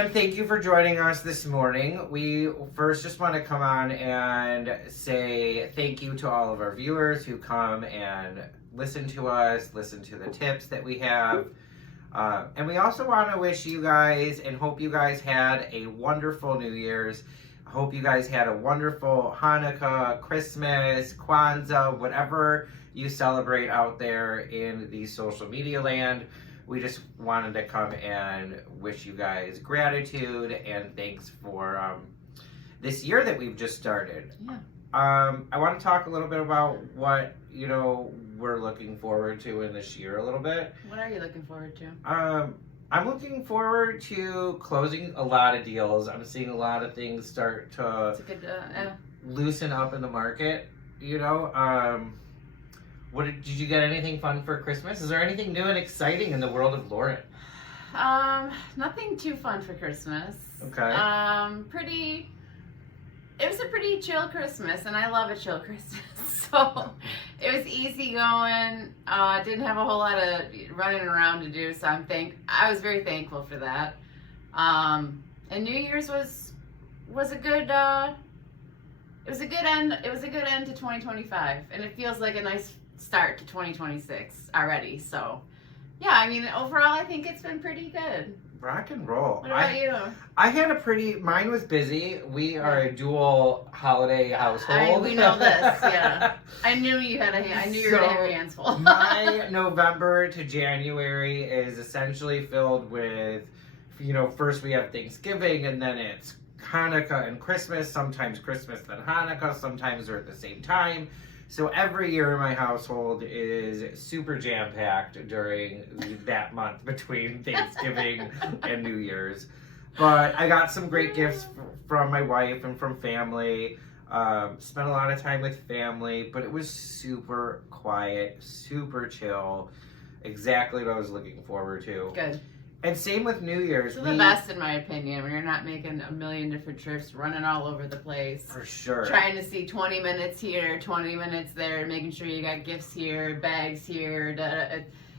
And thank you for joining us this morning. We first just want to come on and say thank you to all of our viewers who come and listen to us, listen to the tips that we have. And we also want to wish you guys and hope you guys had a wonderful New Year's. I hope you guys had a wonderful Hanukkah, Christmas, Kwanzaa, whatever you celebrate out there in the social media land. We just wanted to come and wish you guys gratitude and thanks for this year that we've just started. Yeah. I want to talk a little bit about what, we're looking forward to in this year a little bit. What are you looking forward to? I'm looking forward to closing a lot of deals. I'm seeing a lot of things start to It's a good, loosen up in the market, Did you get anything fun for Christmas? Is there anything new and exciting in the world of Lauren? Nothing too fun for Christmas. Okay. It was a pretty chill Christmas, and I love a chill Christmas. So it was easy going. Didn't have a whole lot of running around to do, so I was very thankful for that. And New Year's was a good. It was a good end. It was a good end to 2025, and it feels like a nice start to 2026 already. So, yeah, I mean, overall, I think it's been pretty good. Rock and roll. What about you? I had mine was busy. We are a dual holiday household. We know this, yeah. I knew you were going to have your hands full. My November to January is essentially filled with, first we have Thanksgiving and then it's Hanukkah and Christmas. Sometimes Christmas then Hanukkah. Sometimes they're at the same time. So every year in my household is super jam-packed during that month between Thanksgiving and New Year's. But I got some great gifts from my wife and from family. Spent a lot of time with family, but it was super quiet, super chill. Exactly what I was looking forward to. Good. And same with New Year's. It's the best, in my opinion, when you're not making a million different trips, running all over the place. For sure. Trying to see 20 minutes here, 20 minutes there, making sure you got gifts here, bags here.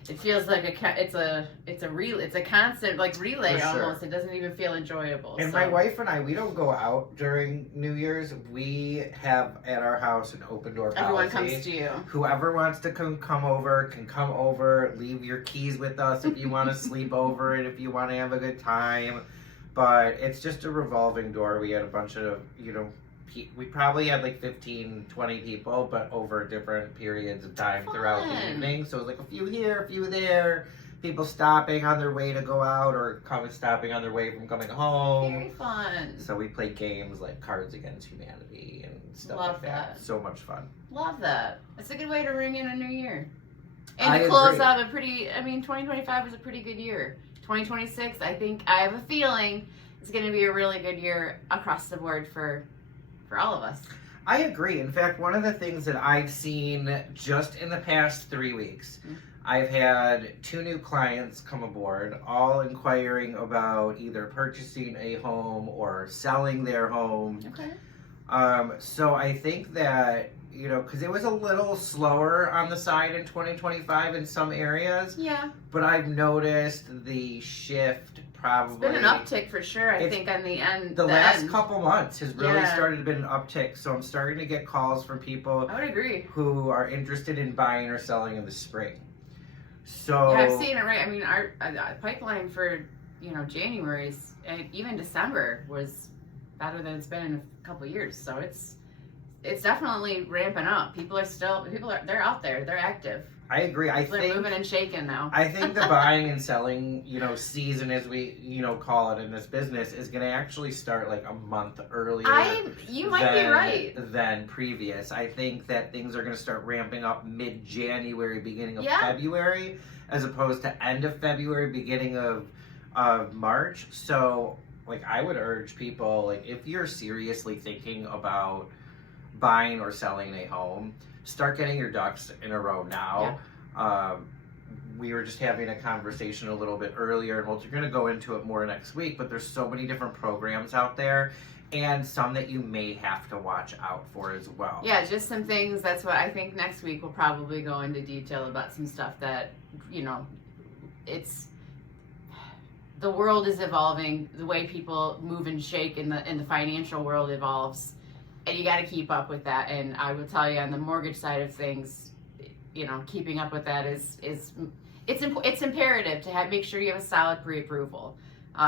It feels like it's a constant relay almost. It doesn't even feel enjoyable. And my wife and I, we don't go out during New Year's. We have at our house an open door policy. Everyone comes to you. Whoever wants to come over can come over. Leave your keys with us if you want to sleep over and if you want to have a good time. But it's just a revolving door. We had a bunch of, we probably had 15, 20 people, but over different periods of time throughout the evening. So it was a few here, a few there. People stopping on their way to go out or stopping on their way from coming home. Very fun. So we played games like Cards Against Humanity and stuff Love like that. So much fun. Love that. It's a good way to ring in a new year. And to close out 2025 was a pretty good year. 2026, I have a feeling it's going to be a really good year across the board for all of us. I agree. In fact, one of the things that I've seen just in the past 3 weeks, I've had 2 new clients come aboard, all inquiring about either purchasing a home or selling their home. Okay. So I think that, because it was a little slower on the side in 2025 in some areas. Yeah. But I've noticed the shift probably. It's been an uptick for sure, I think, on the end. The last couple months has really started to be an uptick. So I'm starting to get calls from people I would agree. who are interested in buying or selling in the spring. So Yeah, I've seen it, right? I mean, our pipeline for, January's and even December was better than it's been in a couple of years. So it's definitely ramping up. They're out there. They're active. I agree. They're moving and shaking now. I think the buying and selling, season as we, call it in this business is going to actually start a month earlier. You might be right. Than previous. I think that things are going to start ramping up mid-January, beginning of February, as opposed to end of February, beginning of March. So, I would urge people, if you're seriously thinking about buying or selling a home, start getting your ducks in a row now. Yeah. We were just having a conversation a little bit earlier, and we're going to go into it more next week, but there's so many different programs out there and some that you may have to watch out for as well. Yeah, just some things. That's what I think next week we'll probably go into detail about some stuff that, it's the world is evolving, the way people move and shake in the financial world evolves, and you got to keep up with that. And I will tell you, on the mortgage side of things, you know, keeping up with that is it's imperative to make sure you have a solid pre-approval.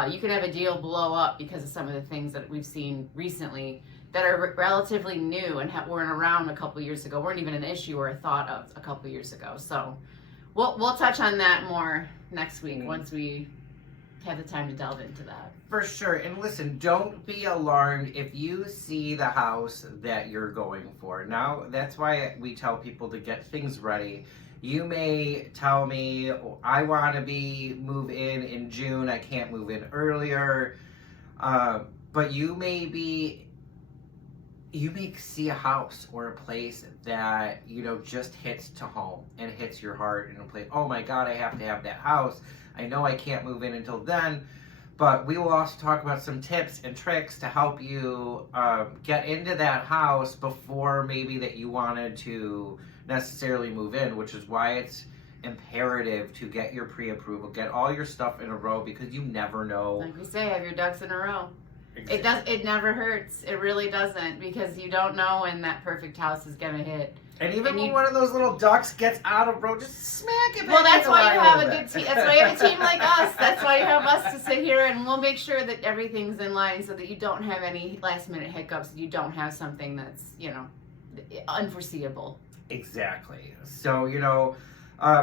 You can have a deal blow up because of some of the things that we've seen recently that are relatively new and weren't around a couple years ago, weren't even an issue or a thought of a couple years ago. So we'll touch on that more next week once we have the time to delve into that. For sure. And listen, don't be alarmed if you see the house that you're going for. Now, that's why we tell people to get things ready. You may tell me, oh, I want to move in June. I can't move in earlier. But you may see a house or a place that, you know, just hits to home and hits your heart and a place, oh my God, I have to have that house. I know I can't move in until then, but we will also talk about some tips and tricks to help you get into that house before maybe that you wanted to necessarily move in, which is why it's imperative to get your pre-approval, get all your stuff in a row, because you never know. Like we say, have your ducks in a row. Exactly. It never hurts. It really doesn't, because you don't know when that perfect house is gonna hit. And even when one of those little ducks gets out of row, just smack it back. Well, that's why you have a good team. That's why you have a team like us. That's why you have us to sit here, and we'll make sure that everything's in line so that you don't have any last minute hiccups. You don't have something that's, you know, unforeseeable. Exactly. So, you know,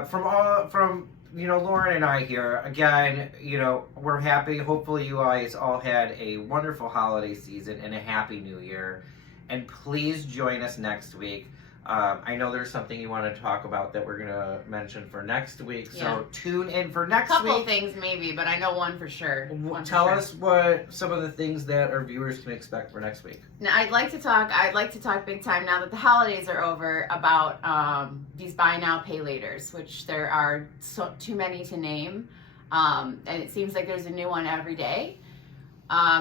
from you know, Lauren and I here, again, you know, we're happy. Hopefully you guys all had a wonderful holiday season and a happy new year. And please join us next week. I know there's something you want to talk about that we're going to mention for next week. So Yeah. tune in for next Couple week. things maybe, but I know one for sure. Tell us what some of the things that our viewers can expect for next week. Now, I'd like to talk big time now that the holidays are over about these buy now, pay laters, which there are too many to name, and it seems like there's a new one every day.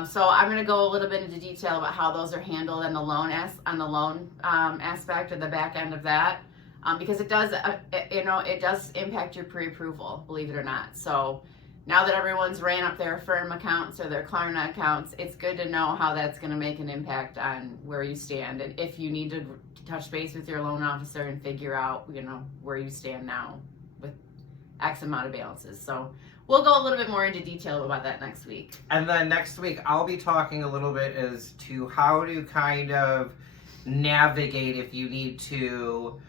So I'm going to go a little bit into detail about how those are handled on the loan aspect or the back end of that, because it does it does impact your pre-approval, believe it or not. So now that everyone's ran up their Affirm accounts or their Klarna accounts, it's good to know how that's going to make an impact on where you stand, and if you need to touch base with your loan officer and figure out, you know, where you stand now with X amount of balances. So we'll go a little bit more into detail about that next week. And then next week, I'll be talking a little bit as to how to kind of navigate if you need to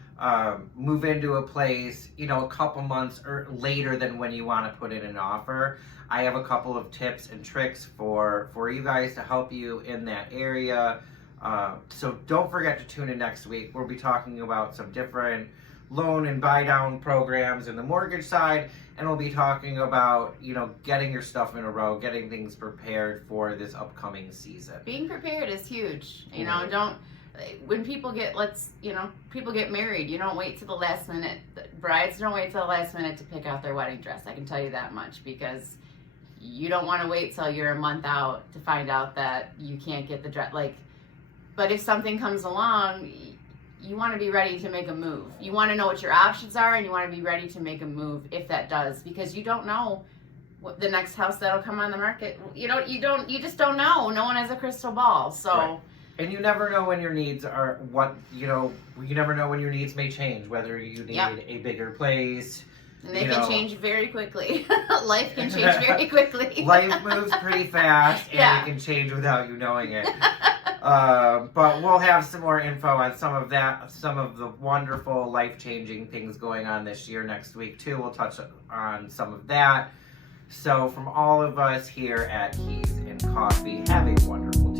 move into a place, you know, a couple months or later than when you want to put in an offer. I have a couple of tips and tricks for you guys to help you in that area. So don't forget to tune in next week. We'll be talking about some different loan and buy down programs in the mortgage side, and we'll be talking about, you know, getting your stuff in a row, getting things prepared for this upcoming season. Being prepared is huge. You know, when people get married, you don't wait till the last minute. Brides don't wait till the last minute to pick out their wedding dress. I can tell you that much, because you don't want to wait till you're a month out to find out that you can't get the dress. But if something comes along, you want to be ready to make a move. You want to know what your options are, and you want to be ready to make a move if that does, because you don't know what the next house that'll come on the market. You just don't know. No one has a crystal ball. So, right. And you never know when your needs are you never know when your needs may change, whether you need a bigger place. And they can change very quickly. Life can change very quickly. Life moves pretty fast, and it can change without you knowing it. But we'll have some more info on some of the wonderful life-changing things going on this year next week too. We'll touch on some of that. So from all of us here at Keys and Coffee, have a wonderful